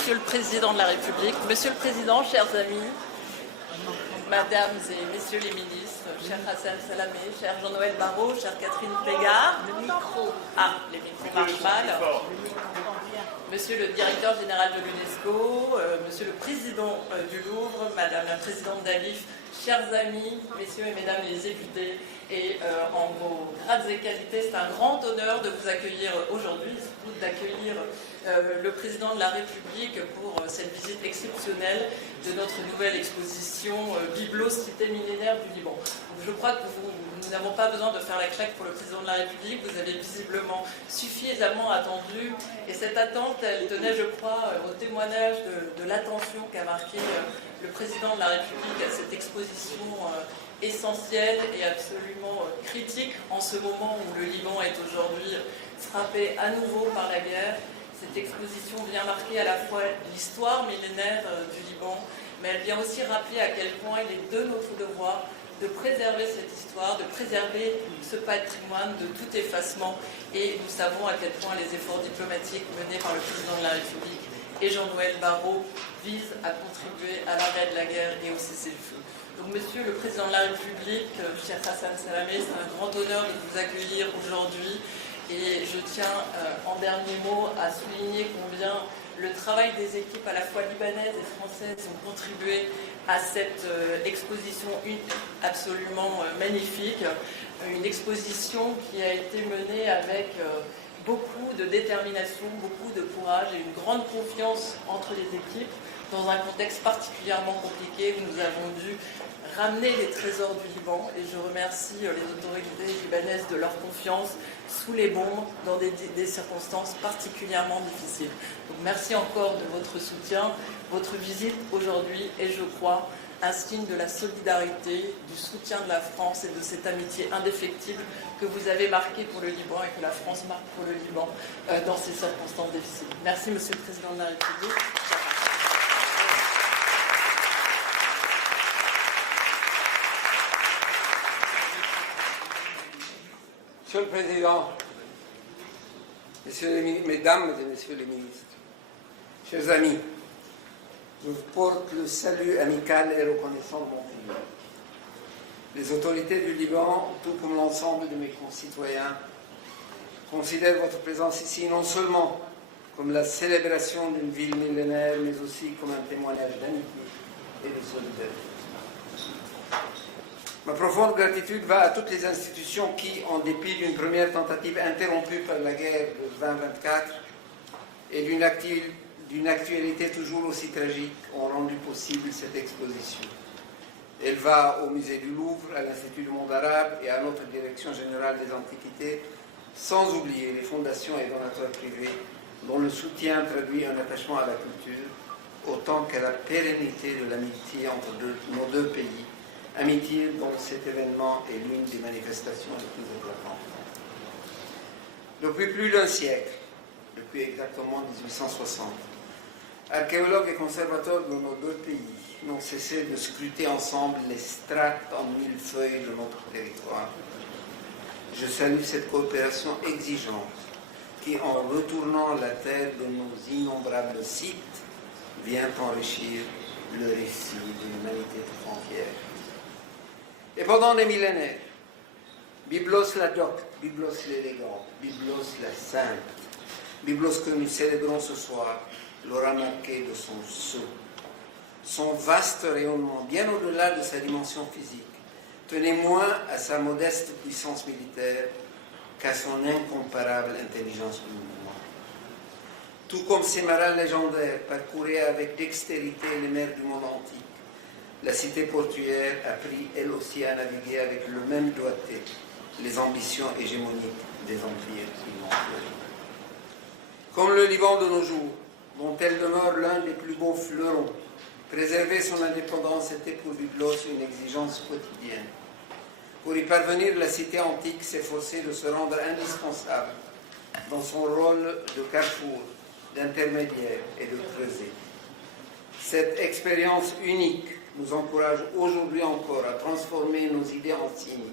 Monsieur le Président de la République. Monsieur le Président, chers amis, Mesdames et Messieurs les ministres, cher Hassan Salamé, cher Jean-Noël Barrot, chère Catherine Pégard. Le micro. Ah, les micros marchent mal. Monsieur le directeur général de l'UNESCO, Monsieur le Président du Louvre, Madame la Présidente d'ALIF, chers amis, Messieurs et Mesdames les députés, et en vos grades et qualités, c'est un grand honneur de vous accueillir aujourd'hui, surtout d'accueillir le Président de la République pour cette visite exceptionnelle de notre nouvelle exposition Byblos, cité millénaire du Liban. Je crois que nous n'avons pas besoin de faire la claque pour le Président de la République, vous avez visiblement suffisamment attendu, et cette attente, elle tenait, je crois, au témoignage de l'attention qu'a marqué le Président de la République à cette exposition essentielle et absolument critique en ce moment où le Liban est aujourd'hui frappé à nouveau par la guerre. Cette exposition vient marquer à la fois l'histoire millénaire du Liban, mais elle vient aussi rappeler à quel point il est de notre devoir de préserver cette histoire, de préserver ce patrimoine de tout effacement. Et nous savons à quel point les efforts diplomatiques menés par le Président de la République et Jean-Noël Barrot visent à contribuer à l'arrêt de la guerre et au cessez-le-feu. Donc, Monsieur le Président de la République, cher Hassan Salamé, c'est un grand honneur de vous accueillir aujourd'hui. Et je tiens, en dernier mot, à souligner combien le travail des équipes à la fois libanaises et françaises ont contribué à cette exposition absolument magnifique. Une exposition qui a été menée avec beaucoup de détermination, beaucoup de courage et une grande confiance entre les équipes dans un contexte particulièrement compliqué où nous avons dû ramener les trésors du Liban, et je remercie les autorités libanaises de leur confiance sous les bombes dans des circonstances particulièrement difficiles. Donc merci encore de votre soutien. Votre visite aujourd'hui est, je crois, un signe de la solidarité, du soutien de la France et de cette amitié indéfectible que vous avez marquée pour le Liban et que la France marque pour le Liban dans ces circonstances difficiles. Merci, Monsieur le Président de la République. Monsieur le Président, Mesdames et Messieurs les ministres, chers amis, je vous porte le salut amical et reconnaissant de mon pays. Les autorités du Liban, tout comme l'ensemble de mes concitoyens, considèrent votre présence ici non seulement comme la célébration d'une ville millénaire, mais aussi comme un témoignage d'amitié et de solidarité. Ma profonde gratitude va à toutes les institutions qui, en dépit d'une première tentative interrompue par la guerre de 2024 et d'une actualité toujours aussi tragique, ont rendu possible cette exposition. Elle va au musée du Louvre, à l'Institut du monde arabe et à notre Direction générale des antiquités, sans oublier les fondations et donateurs privés dont le soutien traduit un attachement à la culture, autant qu'à la pérennité de l'amitié entre nos deux pays, amitié dont cet événement est l'une des manifestations les plus éclatantes. Depuis plus d'un siècle, depuis exactement 1860, archéologues et conservateurs de nos deux pays n'ont cessé de scruter ensemble les strates en millefeuilles de notre territoire. Je salue cette coopération exigeante qui, en retournant la terre de nos innombrables sites, vient enrichir le récit d'une humanité tout entière. Et pendant des millénaires, Byblos la docte, Byblos l'élégante, Byblos la sainte, Byblos que nous célébrons ce soir, l'aura marqué de son sceau. Son vaste rayonnement, bien au-delà de sa dimension physique, tenait moins à sa modeste puissance militaire qu'à son incomparable intelligence du mouvement. Tout comme ses marins légendaires parcouraient avec dextérité les mers du monde antique, la cité portuaire a appris elle aussi à naviguer avec le même doigté les ambitions hégémoniques des empires immenses. Comme le Liban de nos jours, dont elle demeure l'un des plus beaux fleurons, préserver son indépendance était pour Byblos une exigence quotidienne. Pour y parvenir, la cité antique s'efforçait de se rendre indispensable dans son rôle de carrefour, d'intermédiaire et de creuset. Cette expérience unique nous encourage aujourd'hui encore à transformer nos idées en signes,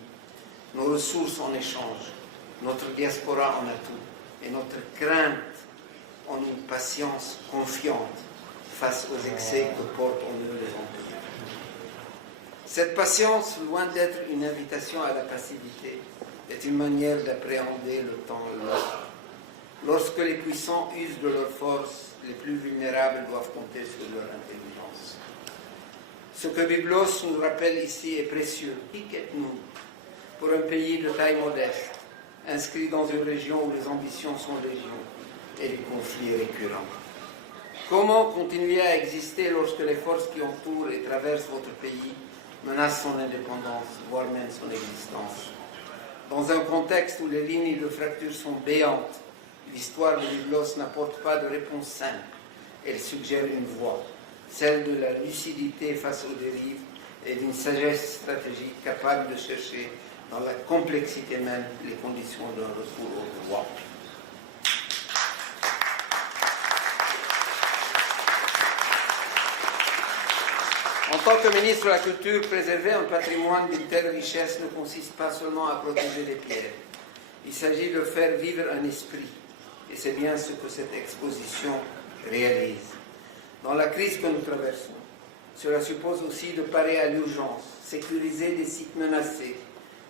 nos ressources en échange, notre diaspora en atout et notre crainte en une patience confiante face aux excès que portent en eux les empires. Cette patience, loin d'être une invitation à la passivité, est une manière d'appréhender le temps long. Lorsque les puissants usent de leur force, les plus vulnérables doivent compter sur leur intelligence. Ce que Byblos nous rappelle ici est précieux. Nous, pour un pays de taille modeste, inscrit dans une région où les ambitions sont légion et les conflits récurrents. Comment continuer à exister lorsque les forces qui entourent et traversent votre pays menacent son indépendance, voire même son existence? Dans un contexte où les lignes de fracture sont béantes, l'histoire de Byblos n'apporte pas de réponse simple. Elle suggère une voie, celle de la lucidité face aux dérives et d'une sagesse stratégique capable de chercher dans la complexité même les conditions d'un retour au droit. En tant que ministre de la Culture, préserver un patrimoine d'une telle richesse ne consiste pas seulement à protéger les pierres. Il s'agit de faire vivre un esprit. Et c'est bien ce que cette exposition réalise. Dans la crise que nous traversons, cela suppose aussi de parer à l'urgence, sécuriser des sites menacés,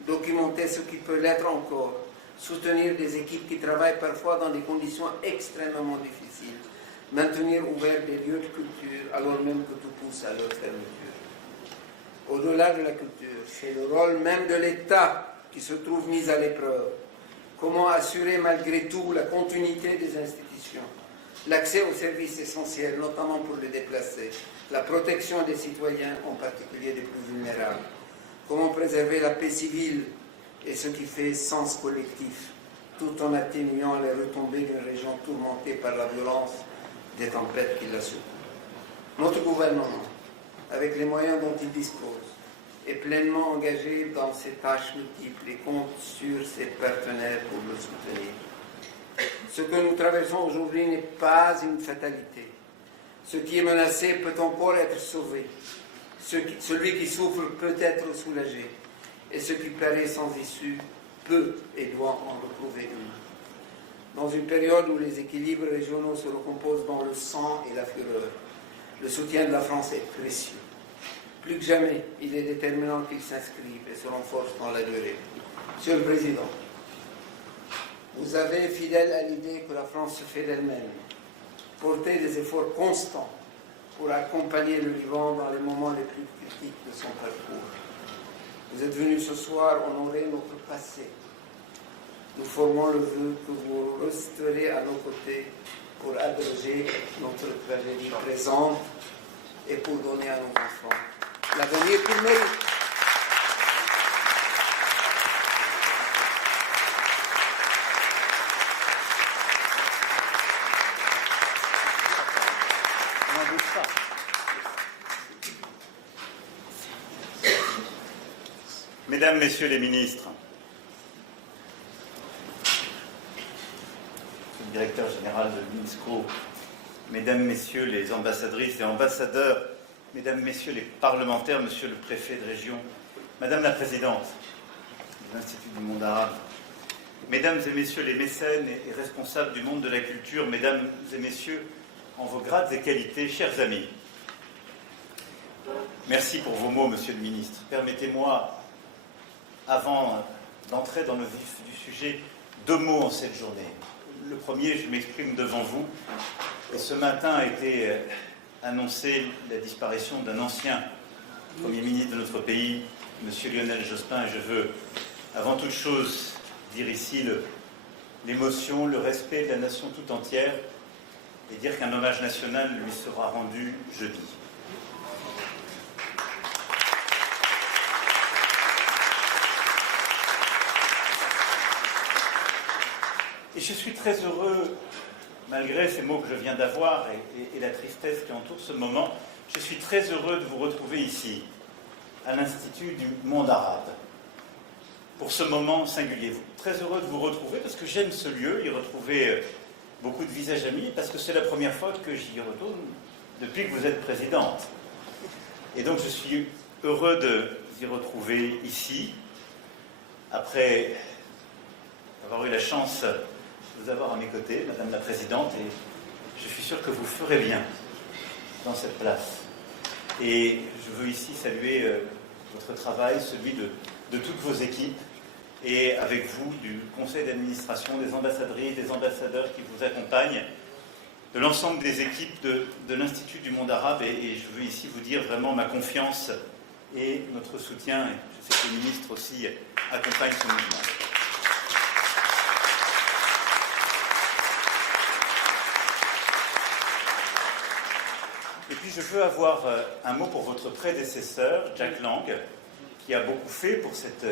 documenter ce qui peut l'être encore, soutenir des équipes qui travaillent parfois dans des conditions extrêmement difficiles, maintenir ouverts des lieux de culture alors même que tout pousse à leur fermeture. Au-delà de la culture, c'est le rôle même de l'État qui se trouve mis à l'épreuve. Comment assurer malgré tout la continuité des institutions, l'accès aux services essentiels, notamment pour les déplacés, la protection des citoyens, en particulier des plus vulnérables. Comment préserver la paix civile et ce qui fait sens collectif, tout en atténuant les retombées d'une région tourmentée par la violence des tempêtes qui la secouent. Notre gouvernement, avec les moyens dont il dispose, est pleinement engagé dans ses tâches multiples et compte sur ses partenaires pour le soutenir. Ce que nous traversons aujourd'hui n'est pas une fatalité. Ce qui est menacé peut encore être sauvé. Celui qui souffre peut être soulagé. Et ce qui paraît sans issue peut et doit en retrouver une. Dans une période où les équilibres régionaux se recomposent dans le sang et la fureur, le soutien de la France est précieux. Plus que jamais, il est déterminant qu'il s'inscrive et se renforce dans la durée. Monsieur le Président, vous avez, fidèle à l'idée que la France se fait d'elle-même, porté des efforts constants pour accompagner le Liban dans les moments les plus critiques de son parcours. Vous êtes venus ce soir honorer notre passé. Nous formons le vœu que vous resterez à nos côtés pour abréger notre tragédie présente et pour donner à nos enfants l'avenir qu'ils méritent. Mesdames, Messieurs les ministres, le directeur général de l'UNESCO, Mesdames, Messieurs les ambassadrices et ambassadeurs, Mesdames, Messieurs les parlementaires, Monsieur le préfet de région, Madame la présidente de l'Institut du monde arabe, Mesdames et Messieurs les mécènes et responsables du monde de la culture, Mesdames et Messieurs, en vos grades et qualités, chers amis, merci pour vos mots, Monsieur le ministre. Permettez-moi, avant d'entrer dans le vif du sujet, 2 mots en cette journée. Le premier, je m'exprime devant vous. Et ce matin a été annoncée la disparition d'un ancien Premier ministre de notre pays, M. Lionel Jospin. Et je veux, avant toute chose, dire ici l'émotion, le respect de la nation tout entière et dire qu'un hommage national lui sera rendu jeudi. Et je suis très heureux, malgré ces mots que je viens d'avoir et la tristesse qui entoure ce moment, je suis très heureux de vous retrouver ici, à l'Institut du monde arabe, pour ce moment singulier. Très heureux de vous retrouver parce que j'aime ce lieu, y retrouver beaucoup de visages amis, parce que c'est la première fois que j'y retourne depuis que vous êtes présidente. Et donc je suis heureux de vous y retrouver ici, après avoir eu la chance de vous avoir à mes côtés, Madame la Présidente, et je suis sûr que vous ferez bien dans cette place. Et je veux ici saluer votre travail, celui de toutes vos équipes, et avec vous, du conseil d'administration, des ambassadrices, des ambassadeurs qui vous accompagnent, de l'ensemble des équipes de l'Institut du monde arabe. Et je veux ici vous dire vraiment ma confiance et notre soutien. Et je sais que le ministre aussi accompagne ce mouvement. Et puis je veux avoir un mot pour votre prédécesseur, Jack Lang, qui a beaucoup fait pour cette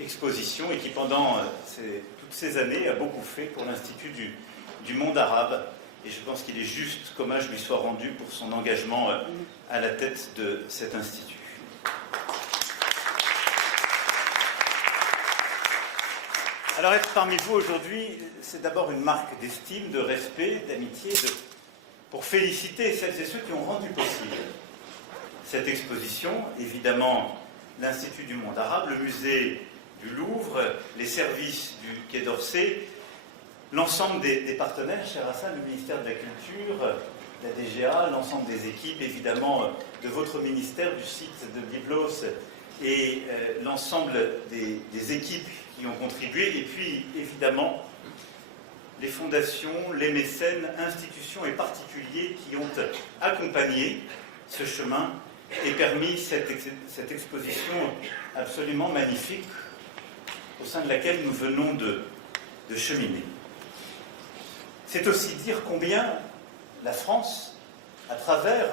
exposition et qui pendant toutes ces années a beaucoup fait pour l'Institut du monde arabe. Et je pense qu'il est juste qu'hommage lui soit rendu pour son engagement à la tête de cet institut. Alors être parmi vous aujourd'hui, c'est d'abord une marque d'estime, de respect, d'amitié, pour féliciter celles et ceux qui ont rendu possible cette exposition. Évidemment, l'Institut du monde arabe, le musée du Louvre, les services du Quai d'Orsay, l'ensemble des partenaires, cher Hassan, le ministère de la Culture, la DGA, l'ensemble des équipes, évidemment, de votre ministère, du site de Byblos, et l'ensemble des équipes qui ont contribué, et puis, évidemment, les fondations, les mécènes, institutions et particuliers qui ont accompagné ce chemin et permis cette exposition absolument magnifique au sein de laquelle nous venons de cheminer. C'est aussi dire combien la France, à travers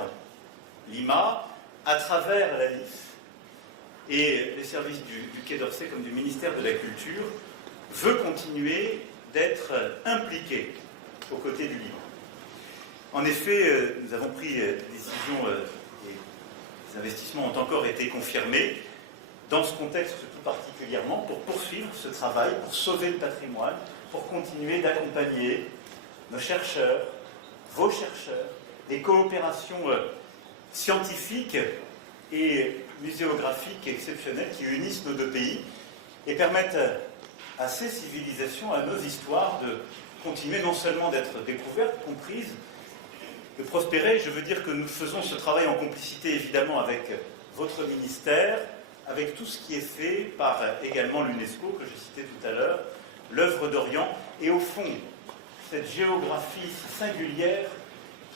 l'IMA, à travers la LIF et les services du Quai d'Orsay comme du ministère de la Culture, veut continuer d'être impliquée aux côtés du Liban. En effet, nous avons pris des décisions et les investissements ont encore été confirmés dans ce contexte tout particulièrement pour poursuivre ce travail, pour sauver le patrimoine, pour continuer d'accompagner nos chercheurs, vos chercheurs, des coopérations scientifiques et muséographiques exceptionnelles qui unissent nos deux pays et permettent à ces civilisations, à nos histoires, de continuer non seulement d'être découvertes, comprises, de prospérer. Je veux dire que nous faisons ce travail en complicité évidemment avec votre ministère, avec tout ce qui est fait par également l'UNESCO, que j'ai cité tout à l'heure, l'œuvre d'Orient, et au fond, cette géographie singulière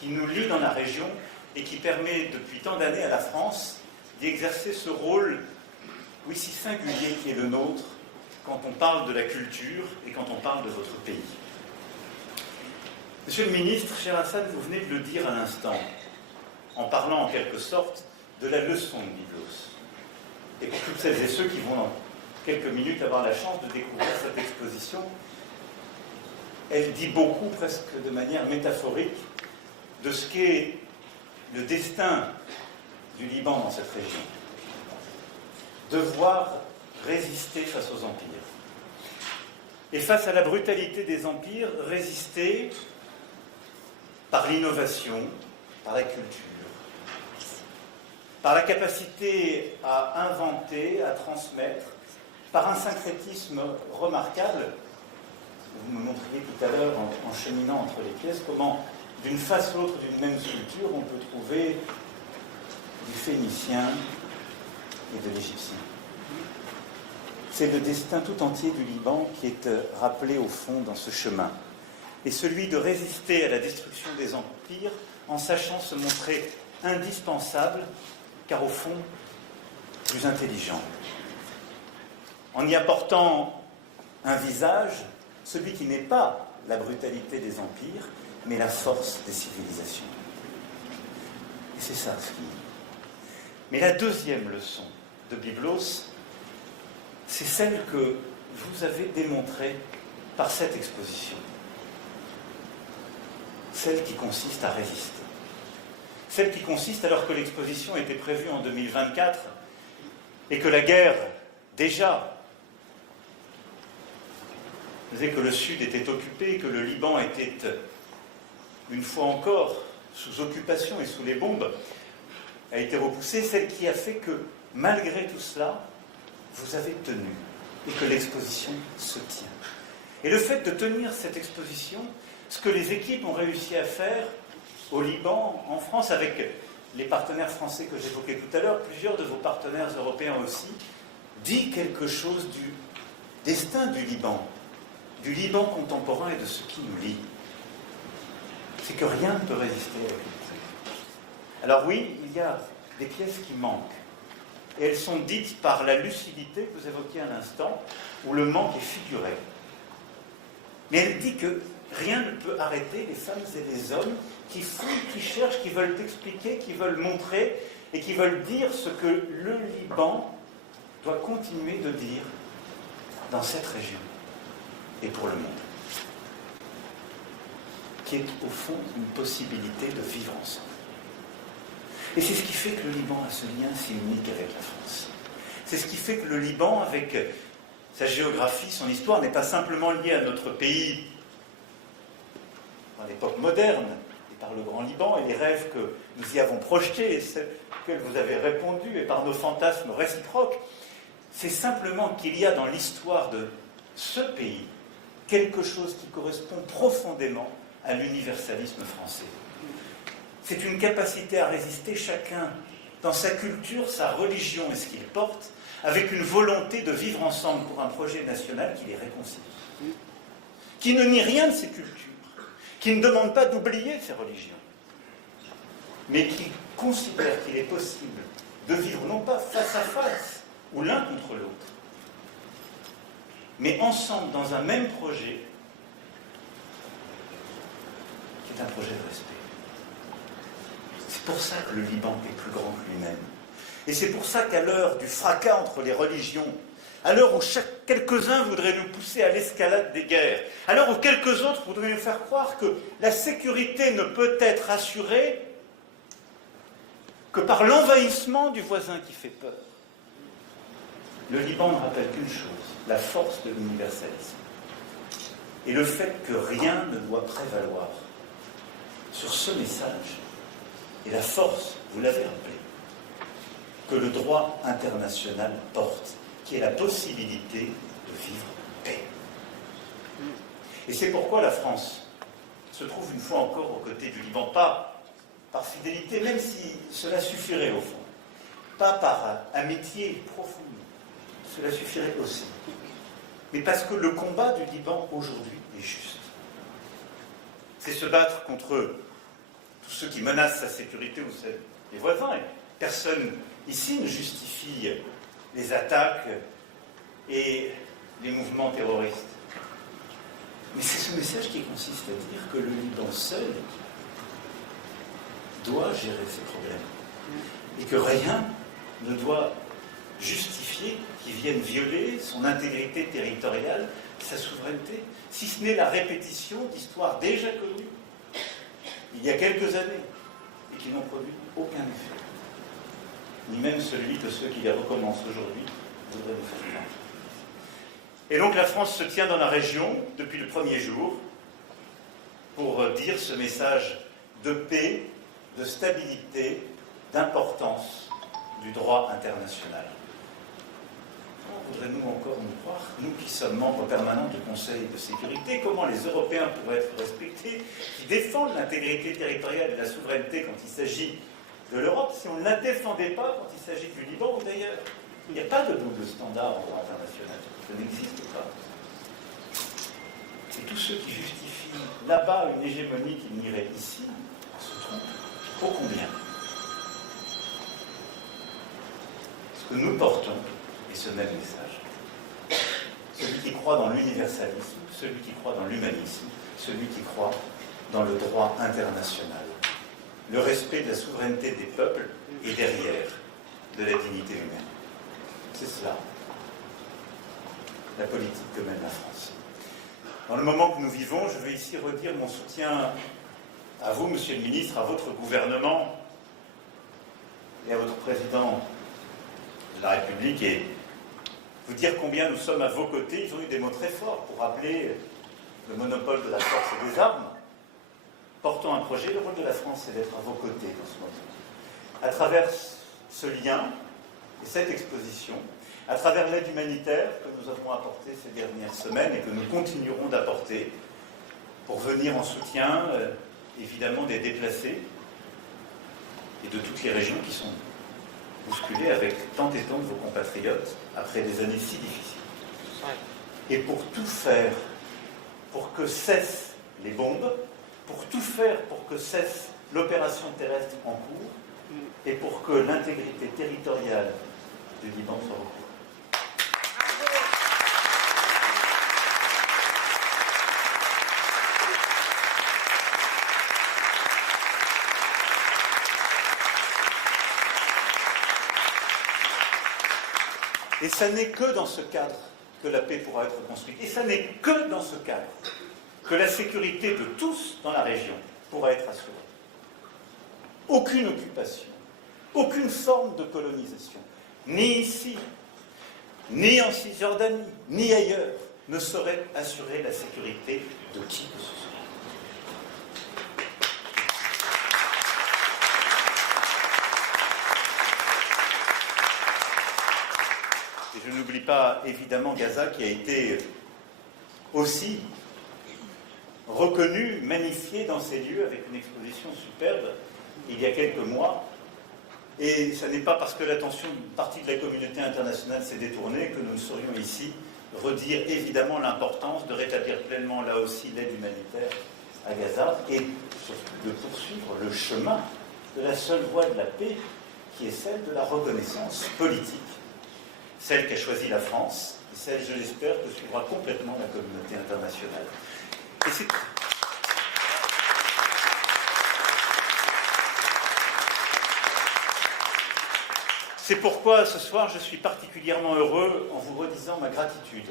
qui nous lie dans la région et qui permet depuis tant d'années à la France d'exercer ce rôle, oui, si singulier qui est le nôtre, quand on parle de la culture et quand on parle de votre pays. Monsieur le ministre, cher Hassan, vous venez de le dire à l'instant, en parlant en quelque sorte de la leçon de Byblos. Et pour toutes celles et ceux qui vont dans quelques minutes avoir la chance de découvrir cette exposition, elle dit beaucoup, presque de manière métaphorique, de ce qu'est le destin du Liban dans cette région. Devoir résister face aux empires. Et face à la brutalité des empires, résister par l'innovation, par la culture, par la capacité à inventer, à transmettre, par un syncrétisme remarquable. Vous me montriez tout à l'heure, en cheminant entre les pièces, comment d'une face à l'autre d'une même sculpture, on peut trouver du phénicien et de l'égyptien. C'est le destin tout entier du Liban qui est rappelé au fond dans ce chemin. Et celui de résister à la destruction des empires en sachant se montrer indispensable, car au fond, plus intelligent. En y apportant un visage, celui qui n'est pas la brutalité des empires, mais la force des civilisations. Et c'est ça ce qui... Mais la deuxième leçon de Byblos, c'est celle que vous avez démontrée par cette exposition. Celle qui consiste à résister. Celle qui consiste, alors que l'exposition était prévue en 2024 et que la guerre, déjà, faisait que le Sud était occupé, que le Liban était, une fois encore, sous occupation et sous les bombes, a été repoussée, celle qui a fait que, malgré tout cela, vous avez tenu et que l'exposition se tient. Et le fait de tenir cette exposition, ce que les équipes ont réussi à faire, au Liban, en France, avec les partenaires français que j'évoquais tout à l'heure, plusieurs de vos partenaires européens aussi, dit quelque chose du destin du Liban contemporain et de ce qui nous lie. C'est que rien ne peut résister avec lui. Alors oui, il y a des pièces qui manquent. Et elles sont dites par la lucidité que vous évoquiez à l'instant, où le manque est figuré. Mais elle dit que rien ne peut arrêter les femmes et les hommes qui fouillent, qui cherchent, qui veulent expliquer, qui veulent montrer et qui veulent dire ce que le Liban doit continuer de dire dans cette région et pour le monde, qui est au fond une possibilité de vivre ensemble. Et c'est ce qui fait que le Liban a ce lien si unique avec la France. C'est ce qui fait que le Liban, avec sa géographie, son histoire, n'est pas simplement lié à notre pays dans l'époque moderne, et par le Grand Liban, et les rêves que nous y avons projetés, et ceux auxquels vous avez répondu, et par nos fantasmes réciproques. C'est simplement qu'il y a dans l'histoire de ce pays quelque chose qui correspond profondément à l'universalisme français. C'est une capacité à résister chacun dans sa culture, sa religion et ce qu'il porte, avec une volonté de vivre ensemble pour un projet national qui les réconcilie. Qui ne nie rien de ses cultures, qui ne demande pas d'oublier ses religions, mais qui considère qu'il est possible de vivre non pas face à face, ou l'un contre l'autre, mais ensemble dans un même projet, qui est un projet de respect. C'est pour ça que le Liban est plus grand que lui-même. Et c'est pour ça qu'à l'heure du fracas entre les religions, à l'heure où quelques-uns voudraient nous pousser à l'escalade des guerres, à l'heure où quelques autres voudraient nous faire croire que la sécurité ne peut être assurée que par l'envahissement du voisin qui fait peur, le Liban ne rappelle qu'une chose, la force de l'universalisme. Et le fait que rien ne doit prévaloir sur ce message, et la force, vous l'avez rappelé, que le droit international porte, qui est la possibilité de vivre en paix. Et c'est pourquoi la France se trouve une fois encore aux côtés du Liban, pas par fidélité, même si cela suffirait au fond, pas par amitié profonde, cela suffirait aussi, mais parce que le combat du Liban aujourd'hui est juste. C'est se battre contre tous ceux qui menacent sa sécurité ou celle des voisins. Et personne ici ne justifie les attaques et les mouvements terroristes. Mais c'est ce message qui consiste à dire que le Liban seul doit gérer ses problèmes. Et que rien ne doit justifier qu'il vienne violer son intégrité territoriale, sa souveraineté, si ce n'est la répétition d'histoires déjà connues il y a quelques années et qui n'ont produit aucun effet. Ni même celui que ceux qui les recommencent aujourd'hui voudraient nous faire croire. Et donc la France se tient dans la région depuis le premier jour pour dire ce message de paix, de stabilité, d'importance du droit international. Voudrez-nous encore nous croire, nous qui sommes membres permanents du Conseil de sécurité, comment les Européens pourraient être respectés, qui défendent l'intégrité territoriale et la souveraineté quand il s'agit de l'Europe, si on ne la défendait pas quand il s'agit du Liban ou d'ailleurs? Il n'y a pas de double standard en droit international. Ça n'existe pas. Et tous ceux qui justifient là-bas une hégémonie qui nierait ici se trompent ô combien. Ce que nous portons est ce même message. Celui qui croit dans l'universalisme, celui qui croit dans l'humanisme, celui qui croit dans le droit international. Le respect de la souveraineté des peuples est derrière de la dignité humaine. C'est cela, la politique que mène la France. Dans le moment que nous vivons, je veux ici redire mon soutien à vous, Monsieur le Ministre, à votre gouvernement et à votre président de la République, et vous dire combien nous sommes à vos côtés. Ils ont eu des mots très forts pour rappeler le monopole de la force et des armes. Portons un projet, le rôle de la France, c'est d'être à vos côtés dans ce moment. À travers ce lien et cette exposition, à travers l'aide humanitaire que nous avons apportée ces dernières semaines et que nous continuerons d'apporter pour venir en soutien évidemment des déplacés et de toutes les régions qui sont bousculées avec tant et tant de vos compatriotes après des années si difficiles. Et pour tout faire, pour que cessent les bombes, pour tout faire pour que cesse l'opération terrestre en cours, et pour que l'intégrité territoriale du Liban soit recouverte. Et ça n'est que dans ce cadre que la paix pourra être construite. Et ça n'est que dans ce cadre que la sécurité de tous dans la région pourra être assurée. Aucune occupation, aucune forme de colonisation, ni ici, ni en Cisjordanie, ni ailleurs, ne saurait assurer la sécurité de qui que ce soit. Et je n'oublie pas évidemment Gaza qui a été aussi reconnu, magnifié dans ces lieux avec une exposition superbe il y a quelques mois. Et ce n'est pas parce que l'attention d'une partie de la communauté internationale s'est détournée que nous ne saurions ici redire évidemment l'importance de rétablir pleinement là aussi l'aide humanitaire à Gaza et surtout de poursuivre le chemin de la seule voie de la paix qui est celle de la reconnaissance politique, celle qu'a choisie la France et celle, je l'espère, que suivra complètement la communauté internationale. Et c'est pourquoi ce soir je suis particulièrement heureux en vous redisant ma gratitude,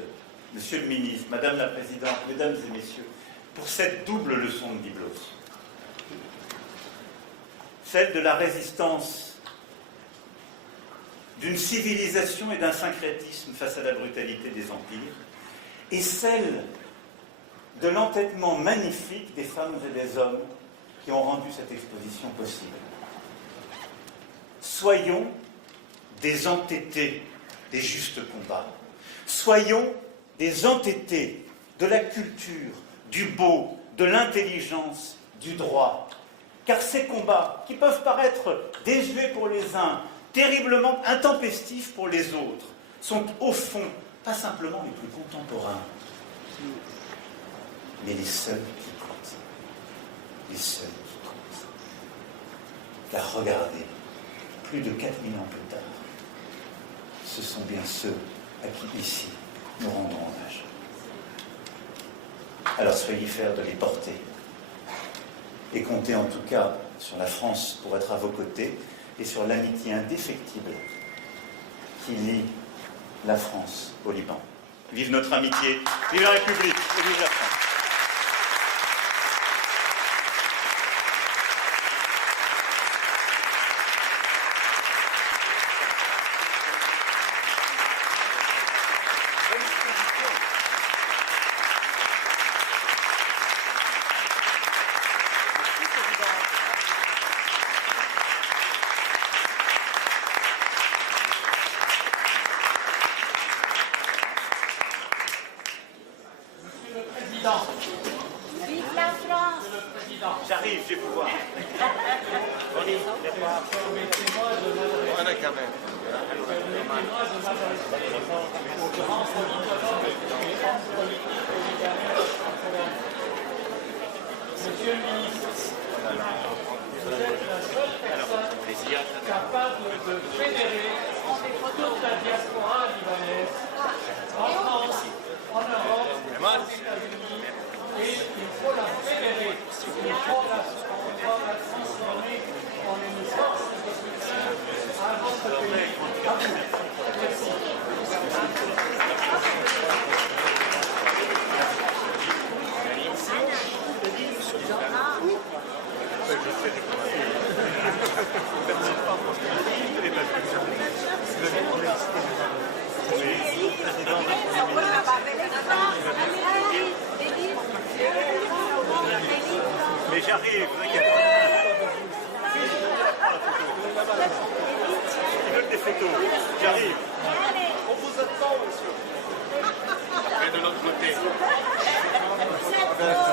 Monsieur le Ministre, Madame la Présidente, Mesdames et Messieurs, pour cette double leçon de Byblos. Celle de la résistance d'une civilisation et d'un syncrétisme face à la brutalité des empires, et celle de l'entêtement magnifique des femmes et des hommes qui ont rendu cette exposition possible. Soyons des entêtés des justes combats. Soyons des entêtés de la culture, du beau, de l'intelligence, du droit. Car ces combats, qui peuvent paraître désuets pour les uns, terriblement intempestifs pour les autres, sont au fond pas simplement les plus contemporains, mais les seuls qui comptent. Les seuls qui comptent. Car regardez, plus de 4000 ans plus tard, ce sont bien ceux à qui ici nous rendons hommage. Alors soyez fiers de les porter et comptez en tout cas sur la France pour être à vos côtés et sur l'amitié indéfectible qui lie la France au Liban. Vive notre amitié, vive la République et vive la France. Vive la France! J'arrive, je vais pouvoir. Voilà quand même. Monsieur le ministre, vous êtes la seule personne capable de fédérer toute la diaspora libanaise en France, en Europe, aux États-Unis, et il faut la fédérer. Il faut la transformer en une force de soutien à notre pays. À vous. Merci. Mais j'arrive, t'inquiète pas. Ils veulent des photos. J'arrive. On vous attend, monsieur. Et de l'autre côté.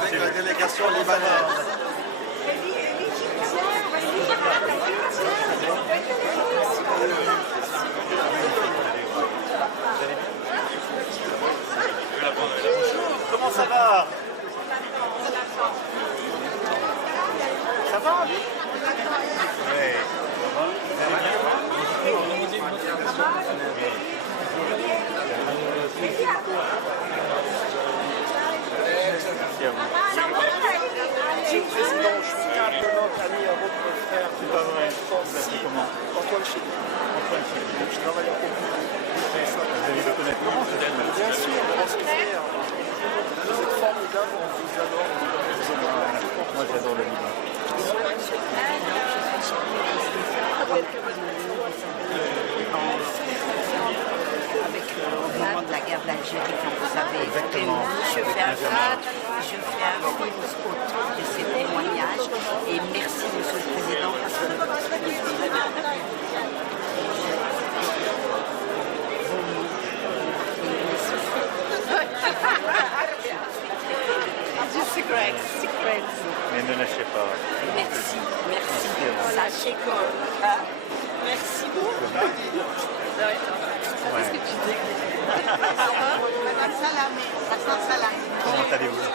Avec la délégation libanaise. comment? Antoine Chédid. Antoine Chédid. Je travaille en compagnie. Vous allez le connaître comment, ce jeune? Bien sûr, grand frère. Vous êtes formidable, on vous adore. Moi, j'adore le Liban. Avec au moment de la guerre d'Algérie, quand vous avez été où, je fais un film autour de ces témoignages. Et merci, Monsieur le Président, parce que secret. Mais ne lâchez pas. Merci. Sachez que merci beaucoup. Ouais. Comment allez-vous?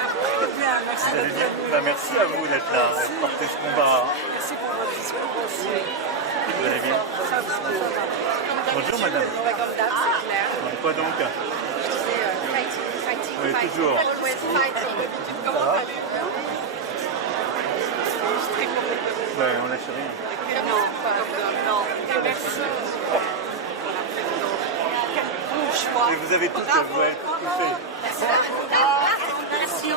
Merci Vous allez bien? Bah, merci à vous d'être là, de porter ce combat. Merci pour votre discours aussi. Vous allez bien? Bonjour madame. Comme d'hab, c'est clair. Quoi donc? Je disais fighting. Oui, toujours. Always fighting. Comment va? allez-vous? Je suis très contente. Ouais, on lâche rien. Non. Merci. Bon choix. Et vous avez tous que vous êtes touchés. Merci.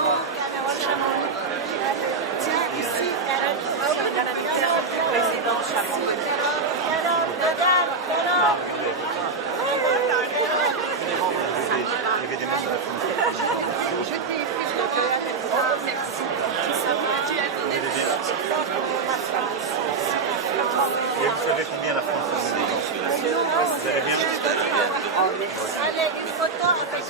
Tiens, ici, président Charon. Il y avait des membres de la commission. Et vous savez combien la France a de Liban? Vous allez bien? Allez, une photo avec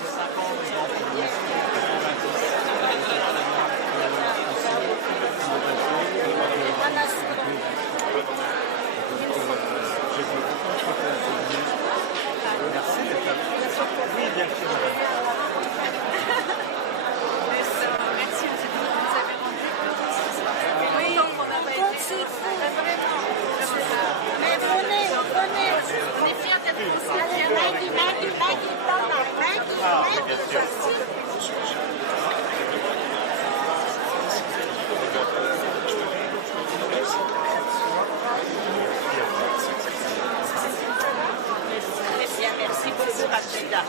Merci d'être là. Oui, bien sûr, madame. Merci, vous avez rendu. Oui, on n'a pas été. Mais venez. On est fiers d'être ici. Allez, Maggie, Ah, oui, bien sûr. Merci beaucoup, Rachida.